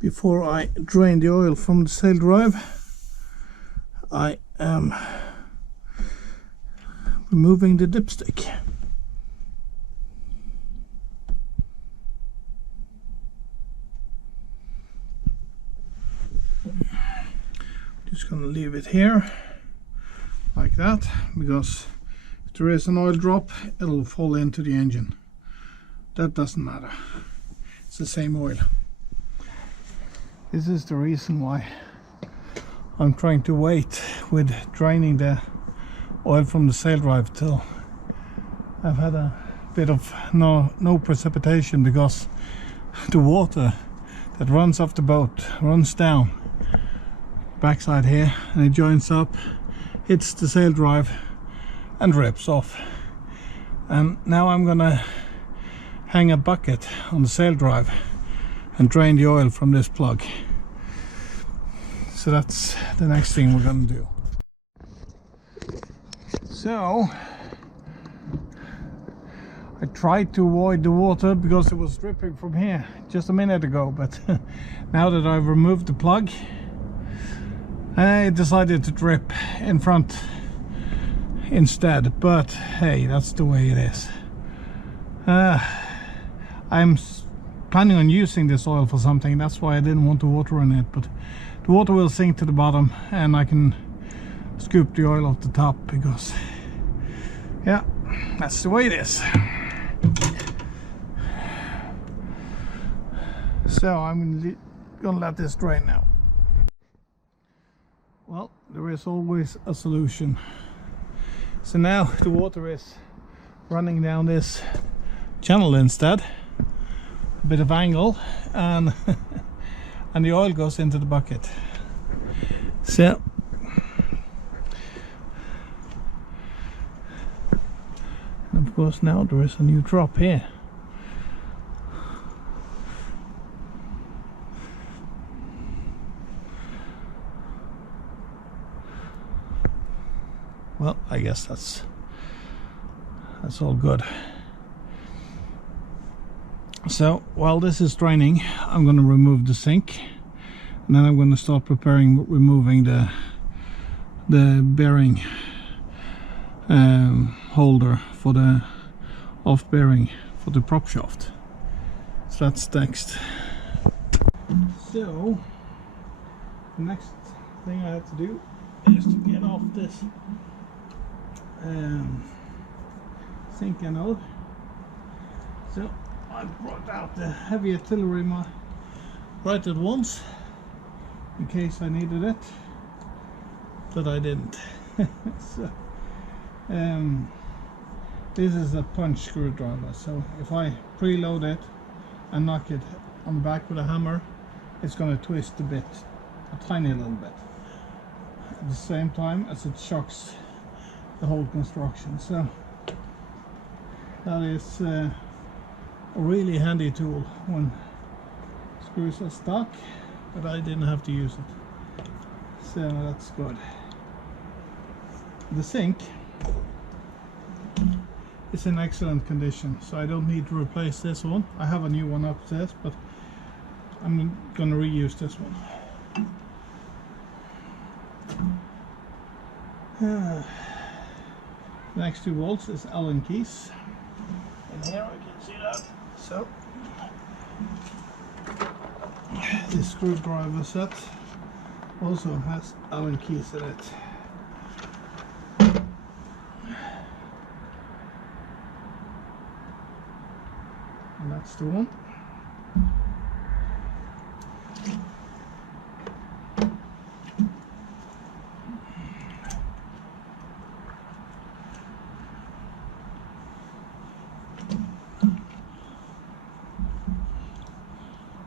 Before I drain the oil from the Saildrive, I am removing the dipstick. Just gonna leave it here like that, because if there is an oil drop, it'll fall into the engine. That doesn't matter, it's the same oil. This is the reason why I'm trying to wait with draining the oil from the Saildrive till I've had a bit of no precipitation, because the water that runs off the boat runs down backside here and it joins up, hits the Saildrive and rips off. And now I'm gonna hang a bucket on the Saildrive and drain the oil from this plug. So that's the next thing we're gonna do. So I tried to avoid the water because it was dripping from here just a minute ago, but now that I've removed the plug, I decided to drip in front instead. But hey, that's the way it is. I'm planning on using this oil for something, that's why I didn't want to water in it, but the water will sink to the bottom and I can scoop the oil off the top, because yeah, that's the way it is. So I'm gonna let this drain now. Well, there is always a solution. So now the water is running down this channel instead, a bit of angle, and and the oil goes into the bucket. So and of course now there is a new drop here. Well, I guess that's all good. So while this is draining, I'm going to remove the sink, and then I'm going to start preparing removing the bearing holder for the off bearing for the prop shaft. So that's next. So the next thing I have to do is to get off this sink anode. So I brought out the heavy artillery right at once in case I needed it, but I didn't. So this is a punch screwdriver, so if I preload it and knock it on the back with a hammer, it's going to twist a tiny little bit, at the same time as it shocks the whole construction. So that is a really handy tool when screws are stuck, but I didn't have to use it, so that's good. The sink is in excellent condition, so I don't need to replace this one. I have a new one upstairs, but I'm gonna reuse this one. The next 2 bolts is Allen keys. In here I can see that. So this screwdriver set also has Allen keys in it. And that's the one.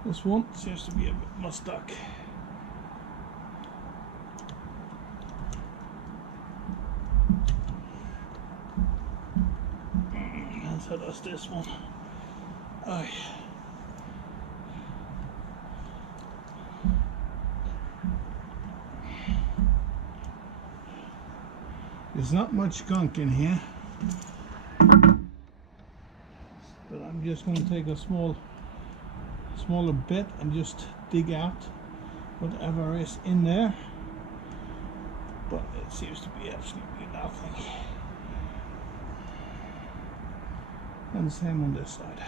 This one seems to be a bit more stuck. And so does this one. Aye. There's not much gunk in here, but I'm just going to take a smaller bit and just dig out whatever is in there, but it seems to be absolutely nothing. And the same on this side,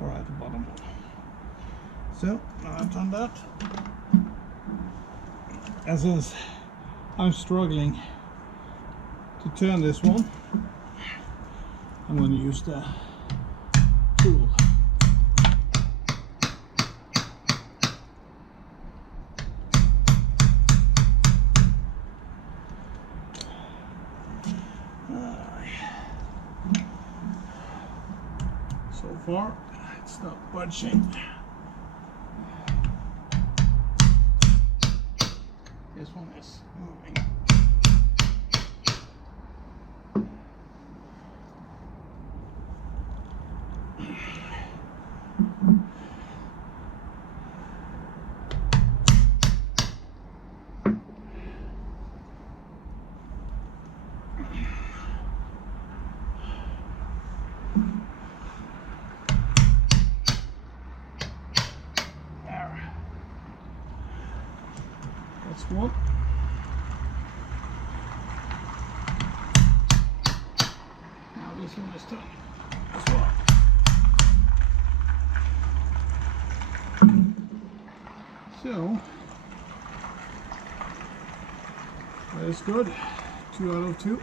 or at the bottom one. So now I've done that, and since I'm struggling to turn this one, I'm going to use the tool. So far, it's not budging. This one is moving. That's one. Now this one is done as well. So that is good. 2 out of 2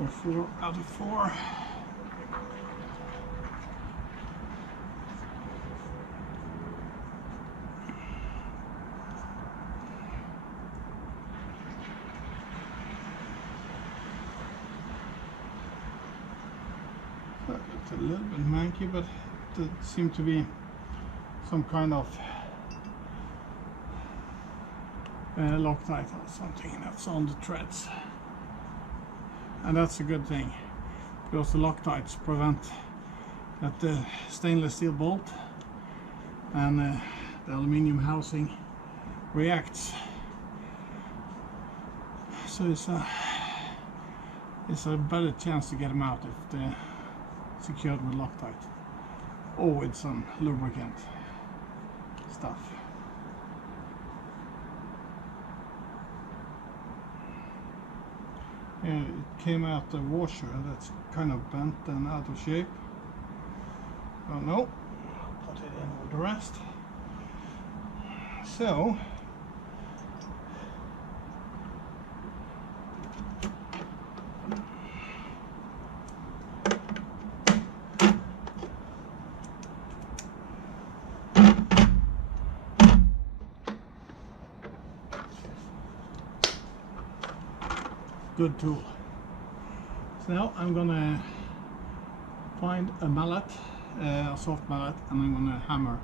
or 4 out of 4. It's a little bit manky, but it seemed to be some kind of Loctite or something that's on the threads, and that's a good thing because the Loctites prevent that the stainless steel bolt and the aluminium housing reacts. So it's a better chance to get them out if they're secured with Loctite or with some lubricant stuff. Yeah, it came out the washer that's kind of bent and out of shape. Oh no, I'll put it in with the rest. So good tool. So now I'm gonna find a mallet, a soft mallet, and I'm gonna hammer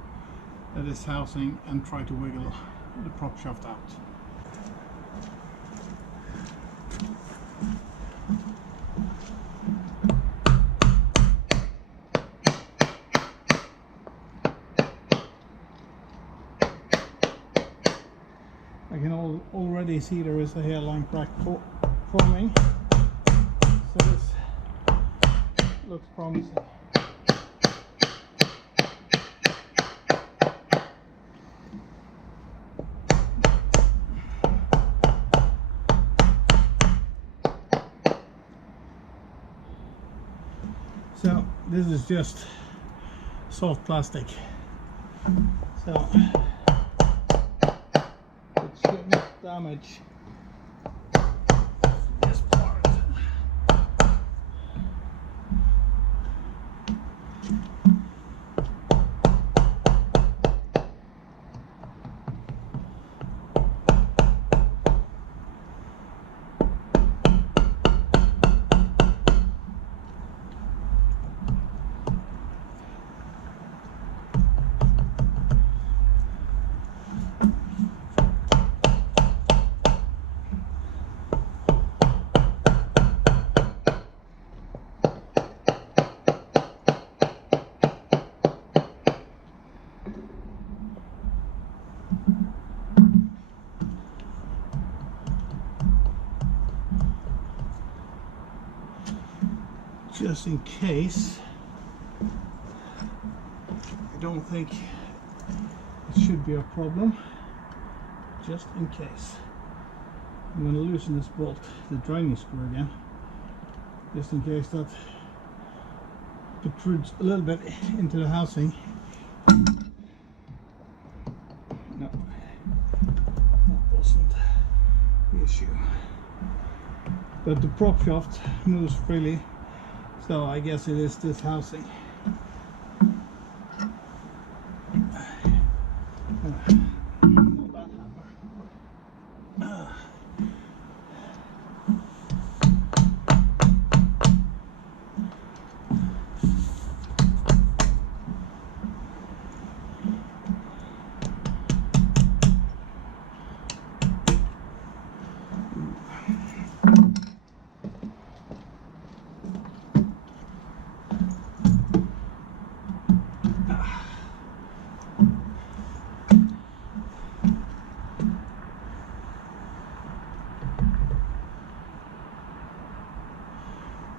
this housing and try to wiggle the prop shaft out. I can already see there is a hairline crack forming, so this looks promising. So this is just soft plastic, so it shouldn't damage this part. Just in case, I don't think it should be a problem. Just in case, I'm going to loosen this bolt, the draining screw again, just in case that protrudes a little bit into the housing. No, that wasn't the issue. But the prop shaft moves freely, so I guess it is this housing.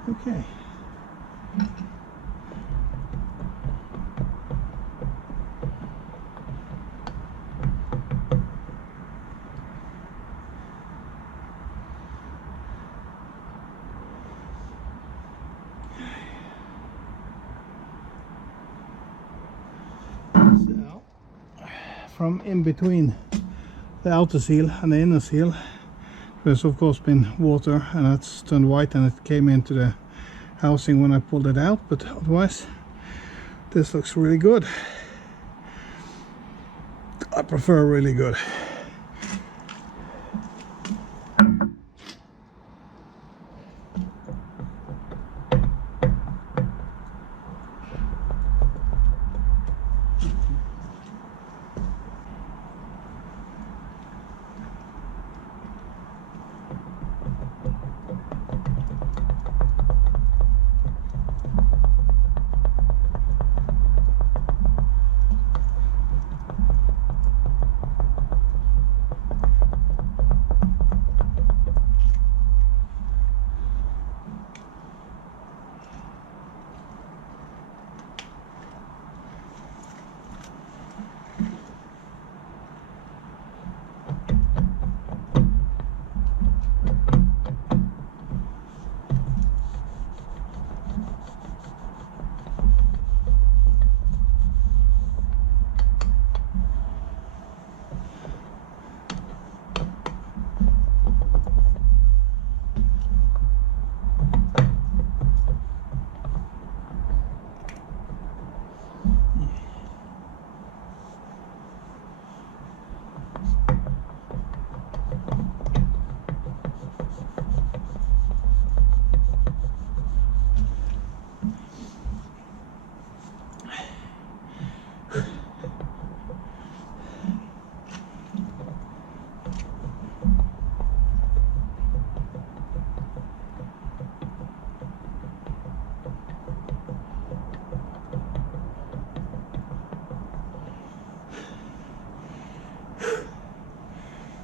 Okay. So, from in between the outer seal and the inner seal, there's of course been water, and that's turned white, and it came into the housing when I pulled it out, but otherwise this looks really good. I prefer really good.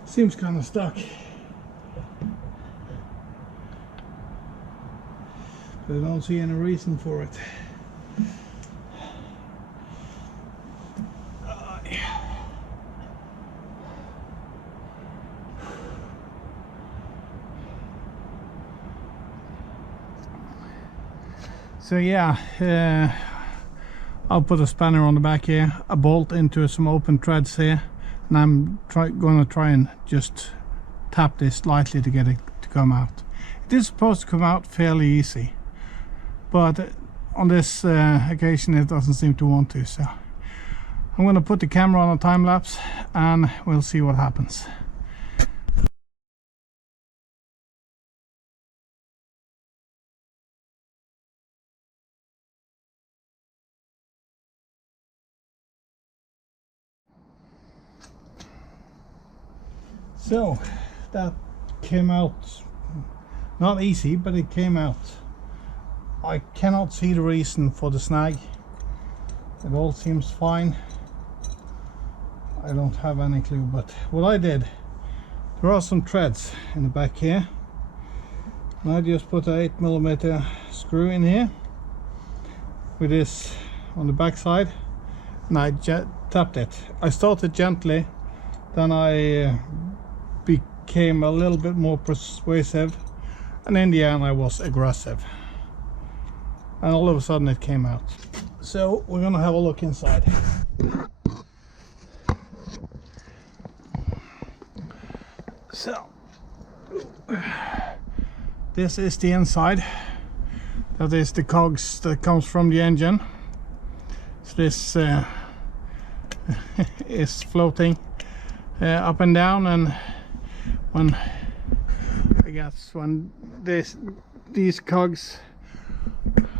Seems kind of stuck, but I don't see any reason for it. So yeah, I'll put a spanner on the back here, a bolt into some open threads here, and I'm going to try and just tap this lightly to get it to come out. It is supposed to come out fairly easy, but on this occasion it doesn't seem to want to, so I'm going to put the camera on a time lapse and we'll see what happens. So that came out not easy, but it came out. I cannot see the reason for the snag. It all seems fine. I don't have any clue, but what I did, there are some threads in the back here, and I just put an 8mm screw in here with this on the back side, and I tapped it. I started gently, then I became a little bit more persuasive, and in the end I was aggressive. And all of a sudden it came out. So we're gonna have a look inside. So this is the inside. That is the cogs that comes from the engine. So this is floating up and down, and when these cogs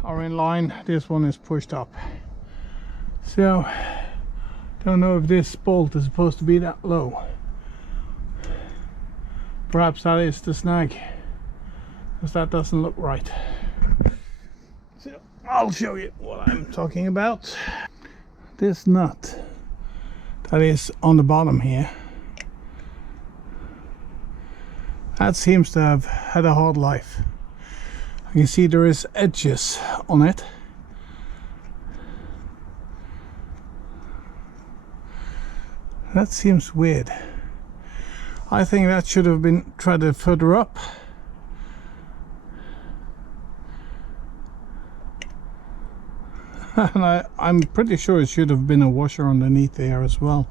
are in line, this one is pushed up. So don't know if this bolt is supposed to be that low. Perhaps that is the snag, because that doesn't look right. So I'll show you what I'm talking about. This nut that is on the bottom here, that seems to have had a hard life. You can see there is edges on it. That seems weird. I think that should have been threaded further up. And I'm pretty sure it should have been a washer underneath there as well.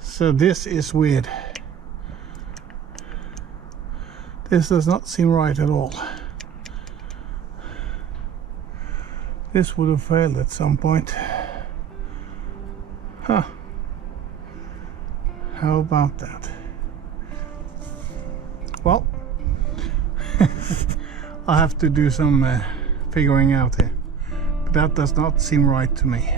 So this is weird. This does not seem right at all. This would have failed at some point. Huh. How about that? Well, I have to do some figuring out here. But that does not seem right to me.